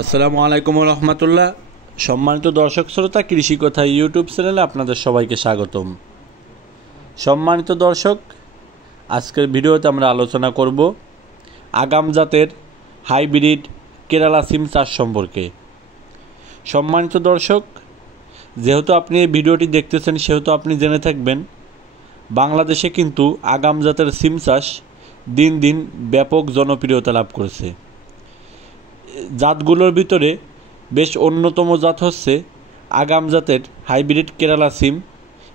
আসসালামু আলাইকুম রহমতুল্লাহ। সম্মানিত দর্শক শ্রোতা, কৃষি কথা ইউটিউব চ্যানেলে আপনাদের সবাইকে স্বাগতম। সম্মানিত দর্শক, আজকের ভিডিওতে আমরা আলোচনা করব আগাম জাতের হাইব্রিড কেরালা সিম চাষ সম্পর্কে। সম্মানিত দর্শক, যেহেতু আপনি এই ভিডিওটি দেখতেছেন সেহেতু আপনি জেনে থাকবেন বাংলাদেশে কিন্তু আগাম জাতের সিম চাষ দিন দিন ব্যাপক জনপ্রিয়তা লাভ করেছে। জাতগুলোর ভিতরে বেশ অন্যতম জাত হচ্ছে আগাম জাতের হাইব্রিড কেরালা সিম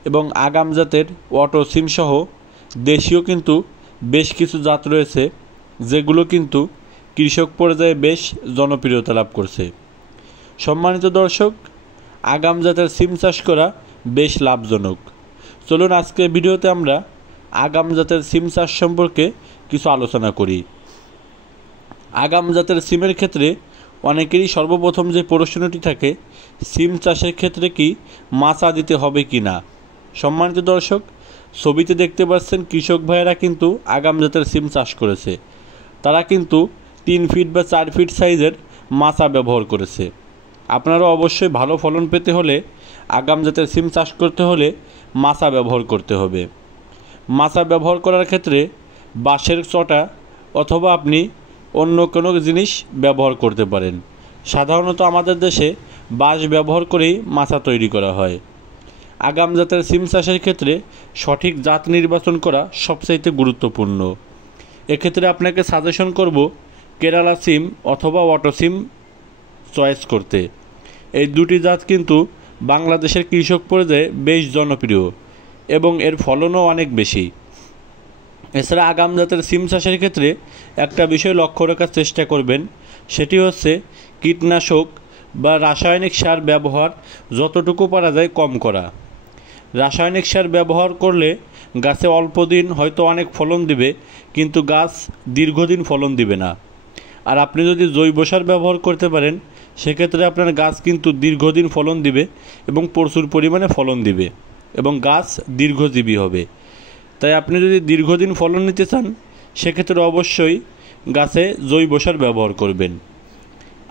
এবং আগাম জাতের অটো সিম সহ দেশীয় কিন্তু বেশ কিছু জাত রয়েছে যেগুলো কিন্তু কৃষক পর্যায়ে বেশ জনপ্রিয়তা লাভ করছে। সম্মানিত দর্শক, আগাম জাতের সিম চাষ করা বেশ লাভজনক। চলুন আজকের ভিডিওতে আমরা আগাম জাতের সিম চাষ সম্পর্কে কিছু আলোচনা করি। আগাম জাতের সিমের ক্ষেত্রে অনেকেরই সর্বপ্রথম যে প্রশ্নটি থাকে, সিম চাষের ক্ষেত্রে কি মাচা দিতে হবে কি না। সম্মানিত দর্শক, ছবিতে দেখতে পাচ্ছেন কৃষক ভাইয়েরা কিন্তু আগাম জাতের সিম চাষ করেছে। তারা কিন্তু 3 ফিট বা 4 ফিট সাইজের মাচা ব্যবহার করেছে। আপনারা অবশ্যই ভালো ফলন পেতে হলে আগাম জাতের সিম চাষ করতে হলে মাচা ব্যবহার করতে হবে। মাচা ব্যবহার করার ক্ষেত্রে বাঁশের চটা অথবা আপনি অন্য কোনো জিনিস ব্যবহার করতে পারেন। সাধারণত আমাদের দেশে বাঁশ ব্যবহার করেই মাচা তৈরি করা হয়। আগাম জাতের সিম চাষের ক্ষেত্রে সঠিক জাত নির্বাচন করা সবচাইতে গুরুত্বপূর্ণ। এক্ষেত্রে আপনাকে সাজেশন করব কেরালা সিম অথবা অটো সিম চয়েস করতে। এই দুটি জাত কিন্তু বাংলাদেশের কৃষক পর্যায়ে বেশ জনপ্রিয় এবং এর ফলনও অনেক বেশি। এছাড়া আগাম জাতের সিম চাষের ক্ষেত্রে একটা বিষয় লক্ষ্য রাখার চেষ্টা করবেন, সেটি হচ্ছে কীটনাশক বা রাসায়নিক সার ব্যবহার যতটুকু পারা যায় কম করা। রাসায়নিক সার ব্যবহার করলে গাছে অল্প দিন হয়তো অনেক ফলন দিবে, কিন্তু গাছ দীর্ঘদিন ফলন দিবে না। আর আপনি যদি জৈব সার ব্যবহার করতে পারেন সেক্ষেত্রে আপনার গাছ কিন্তু দীর্ঘদিন ফলন দিবে এবং প্রচুর পরিমাণে ফলন দিবে এবং গাছ দীর্ঘজীবী হবে। তাই আপনি যদি দীর্ঘদিন ফলন নিতে চান সেক্ষেত্রে অবশ্যই গাছে জৈব সার ব্যবহার করবেন।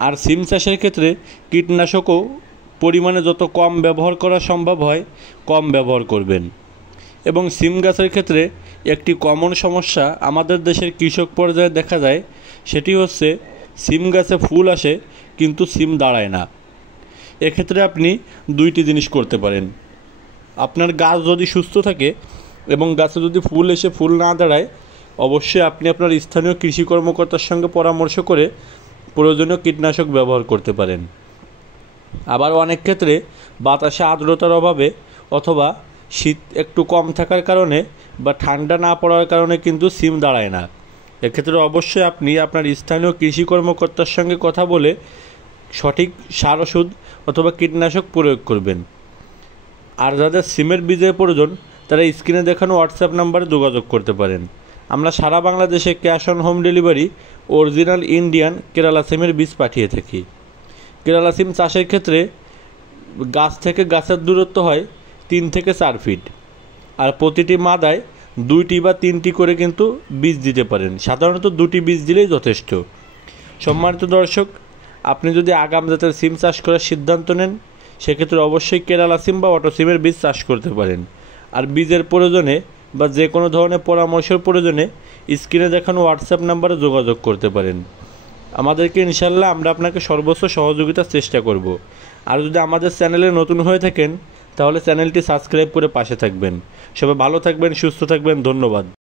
আর সিম চাষের ক্ষেত্রে কীটনাশকও পরিমাণে যত কম ব্যবহার করা সম্ভব হয় কম ব্যবহার করবেন। এবং সিম গাছের ক্ষেত্রে একটি কমন সমস্যা আমাদের দেশের কৃষক পর্যায়ে দেখা যায়, সেটি হচ্ছে সিম গাছে ফুল আসে কিন্তু সিম দাঁড়ায় না। এক্ষেত্রে আপনি দুইটি জিনিস করতে পারেন। আপনার গাছ যদি সুস্থ থাকে এবং গাছে যদি ফুল এসে ফুল না দাঁড়ায়, অবশ্যই আপনি আপনার স্থানীয় কৃষি কর্মকর্তার সঙ্গে পরামর্শ করে প্রয়োজনীয় কীটনাশক ব্যবহার করতে পারেন। আবার অনেক ক্ষেত্রে বাতাসে আর্দ্রতার অভাবে অথবা শীত একটু কম থাকার কারণে বা ঠান্ডা না পড়ার কারণে কিন্তু সিম দাঁড়ায় না। এক্ষেত্রে অবশ্যই আপনি আপনার স্থানীয় কৃষি কর্মকর্তার সঙ্গে কথা বলে সঠিক সার ওষুধ অথবা কীটনাশক প্রয়োগ করবেন। আর যাদের সিমের বীজের প্রয়োজন তারা স্ক্রিনে দেখানো হোয়াটসঅ্যাপ নাম্বারে যোগাযোগ করতে পারেন। আমরা সারা বাংলাদেশে cash on home delivery original Indian Kerala সিমের বীজ পাঠিয়ে থাকি। কেরালা সিম চাষের ক্ষেত্রে গাছ থেকে গাছের দূরত্ব হয় 3 থেকে 4 ফিট, আর প্রতিটি মাদায় 2টি বা 3টি করে কিন্তু বীজ দিতে পারেন। সাধারণত 2টি বীজ দিলেই যথেষ্ট। সম্মানিত দর্শক, আপনি যদি আগাম জাতের সিম চাষ করার সিদ্ধান্ত নেন সেক্ষেত্রে অবশ্যই কেরালা সিম বা অটো সিমের বীজ চাষ করতে পারেন। আর বীজের প্রয়োজনে বা যে কোনো ধরনের পরামর্শের প্রয়োজনে স্ক্রিনে দেখানো হোয়াটসঅ্যাপ নাম্বারে যোগাযোগ করতে পারেন। আমাদেরকে ইনশাল্লাহ আমরা আপনাকে সর্বোচ্চ সহযোগিতার চেষ্টা করব। আর যদি আমাদের চ্যানেলে নতুন হয়ে থাকেন তাহলে চ্যানেলটি সাবস্ক্রাইব করে পাশে থাকবেন। সবাই ভালো থাকবেন, সুস্থ থাকবেন। ধন্যবাদ।